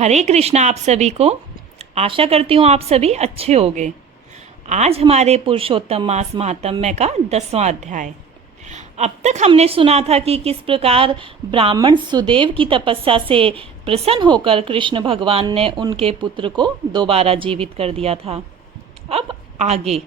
हरे कृष्णा आप सभी को। आशा करती हूँ आप सभी अच्छे होंगे। आज हमारे पुरुषोत्तम मास महात्म्य का 10वां अध्याय। अब तक हमने सुना था कि किस प्रकार ब्राह्मण सुदेव की तपस्या से प्रसन्न होकर कृष्ण भगवान ने उनके पुत्र को दोबारा जीवित कर दिया था। अब आगे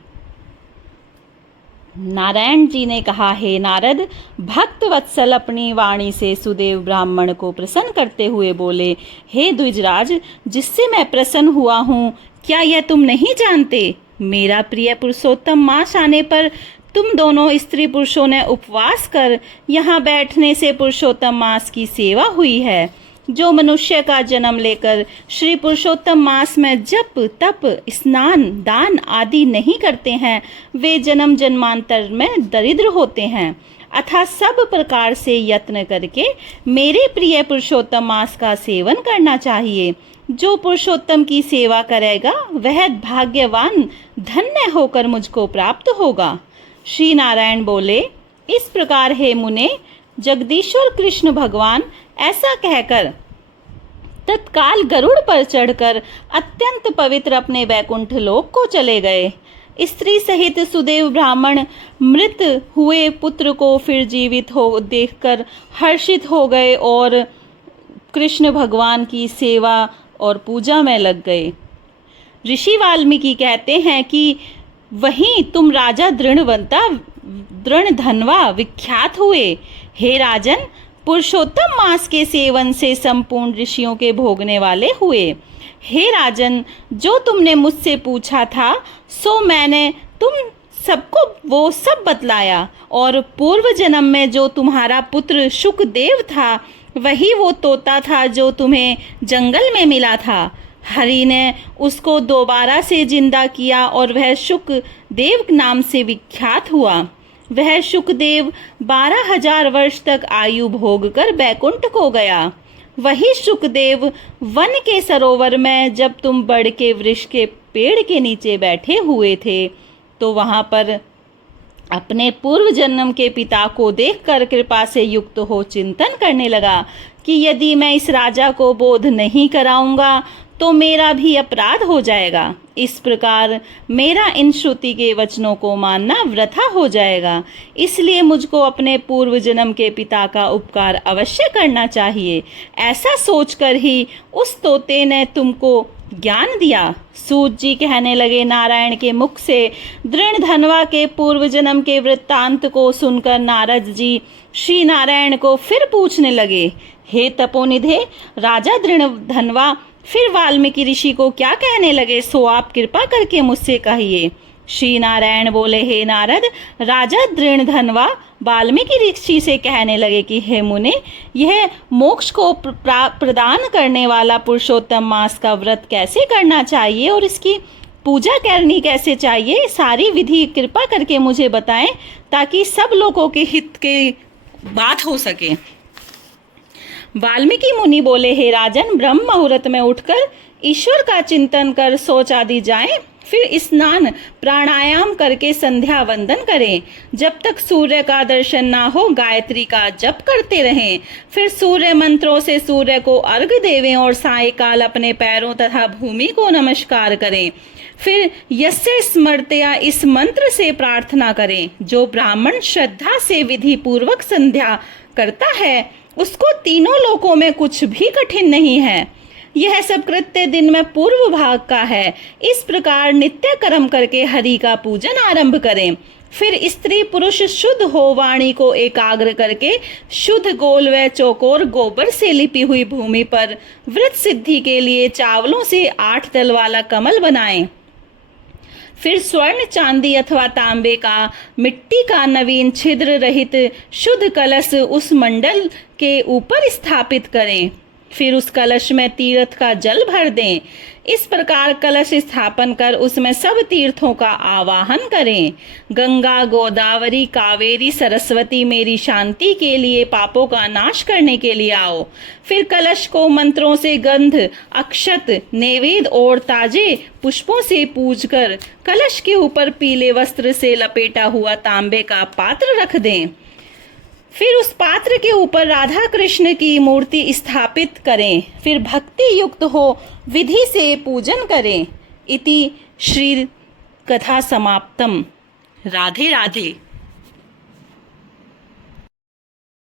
नारायण जी ने कहा, हे नारद, भक्त वत्सल अपनी वाणी से सुदेव ब्राह्मण को प्रसन्न करते हुए बोले, हे द्विजराज, जिससे मैं प्रसन्न हुआ हूँ, क्या यह तुम नहीं जानते? मेरा प्रिय पुरुषोत्तम मास आने पर तुम दोनों स्त्री पुरुषों ने उपवास कर यहाँ बैठने से पुरुषोत्तम मास की सेवा हुई है। जो मनुष्य का जन्म लेकर श्री पुरुषोत्तम मास में जप तप स्नान दान आदि नहीं करते हैं, वे जन्म जन्मांतर में दरिद्र होते हैं। अतः सब प्रकार से यत्न करके मेरे प्रिय पुरुषोत्तम मास का सेवन करना चाहिए। जो पुरुषोत्तम की सेवा करेगा वह भाग्यवान धन्य होकर मुझको प्राप्त होगा। श्री नारायण बोले, इस प्रकार हे मुने, जगदीश्वर कृष्ण भगवान ऐसा कहकर तत्काल गरुड़ पर चढ़कर अत्यंत पवित्र अपने वैकुंठ लोक को चले गए। स्त्री सहित सुदेव ब्राह्मण मृत हुए पुत्र को फिर जीवित हो देखकर हर्षित हो गए और कृष्ण भगवान की सेवा और पूजा में लग गए। ऋषि वाल्मीकि कहते हैं कि वहीं तुम राजा दृढ़धनवा विख्यात हुए। हे राजन, पुरुषोत्तम मास के सेवन से संपूर्ण ऋषियों के भोगने वाले हुए। हे राजन, जो तुमने मुझसे पूछा था सो मैंने तुम सबको वो सब बतलाया, और पूर्व जन्म में जो तुम्हारा पुत्र शुकदेव था वही वो तोता था जो तुम्हें जंगल में मिला था। हरि ने उसको दोबारा से जिंदा किया और वह शुकदेव नाम से विख्यात हुआ। वह शुकदेव 12,000 वर्ष तक आयु भोग कर बैकुंठ को गया। वही शुकदेव वन के सरोवर में जब तुम बड़ के वृक्ष के पेड़ के नीचे बैठे हुए थे तो वहां पर अपने पूर्व जन्म के पिता को देखकर कृपा से युक्त हो चिंतन करने लगा कि यदि मैं इस राजा को बोध नहीं कराऊंगा तो मेरा भी अपराध हो जाएगा। इस प्रकार मेरा इन श्रुति के वचनों को मानना वृथा हो जाएगा। इसलिए मुझको अपने पूर्व जन्म के पिता का उपकार अवश्य करना चाहिए। ऐसा सोचकर ही उस तोते ने तुमको ज्ञान दिया। सूत जी कहने लगे, नारायण के मुख से दृढ़धनवा के पूर्व जन्म के वृत्तांत को सुनकर नारद जी श्री नारायण को फिर पूछने लगे, हे तपोनिधे, राजा दृढ़धनवा फिर वाल्मीकि ऋषि को क्या कहने लगे, सो आप कृपा करके मुझसे कहिए। श्री नारायण बोले, हे नारद, राजा दृढ़धनवा वाल्मीकि ऋषि से कहने लगे कि हे मुने, यह मोक्ष को प्रदान करने वाला पुरुषोत्तम मास का व्रत कैसे करना चाहिए और इसकी पूजा करनी कैसे चाहिए, सारी विधि कृपा करके मुझे बताएं ताकि सब लोगों के हित की बात हो सके। वाल्मीकि मुनि बोले, हे राजन, ब्रह्म मुहूर्त में उठकर ईश्वर का चिंतन कर शौच आदि जाएं, फिर स्नान प्राणायाम करके संध्या वंदन करें। जब तक सूर्य का दर्शन ना हो गायत्री का जप करते रहें। फिर सूर्य मंत्रों से सूर्य को अर्घ्य देवें और सायकाल अपने पैरों तथा भूमि को नमस्कार करें। फिर यस्य स्मृत्या इस मंत्र से प्रार्थना करें। जो ब्राह्मण श्रद्धा से विधि पूर्वक संध्या करता है उसको तीनों लोकों में कुछ भी कठिन नहीं है। यह सब कृत्य दिन में पूर्व भाग का है। इस प्रकार नित्य कर्म करके हरि का पूजन आरंभ करें। फिर स्त्री पुरुष शुद्ध हो वाणी को एकाग्र करके शुद्ध गोल व चौकोर गोबर से लिपी हुई भूमि पर व्रत सिद्धि के लिए चावलों से 8 दल वाला कमल बनाएं। फिर स्वर्ण चांदी अथवा तांबे का मिट्टी का नवीन छिद्र रहित शुद्ध कलश उस मंडल के ऊपर स्थापित करें। फिर उस कलश में तीर्थ का जल भर दें। इस प्रकार कलश स्थापन कर उसमें सब तीर्थों का आवाहन करें। गंगा गोदावरी कावेरी सरस्वती मेरी शांति के लिए पापों का नाश करने के लिए आओ। फिर कलश को मंत्रों से गंध अक्षत नैवेद्य और ताजे पुष्पों से पूजकर कलश के ऊपर पीले वस्त्र से लपेटा हुआ तांबे का पात्र रख दें। फिर उस पात्र के ऊपर राधा कृष्ण की मूर्ति स्थापित करें, फिर भक्ति युक्त हो विधि से पूजन करें। इति श्री कथा समाप्तम। राधे राधे।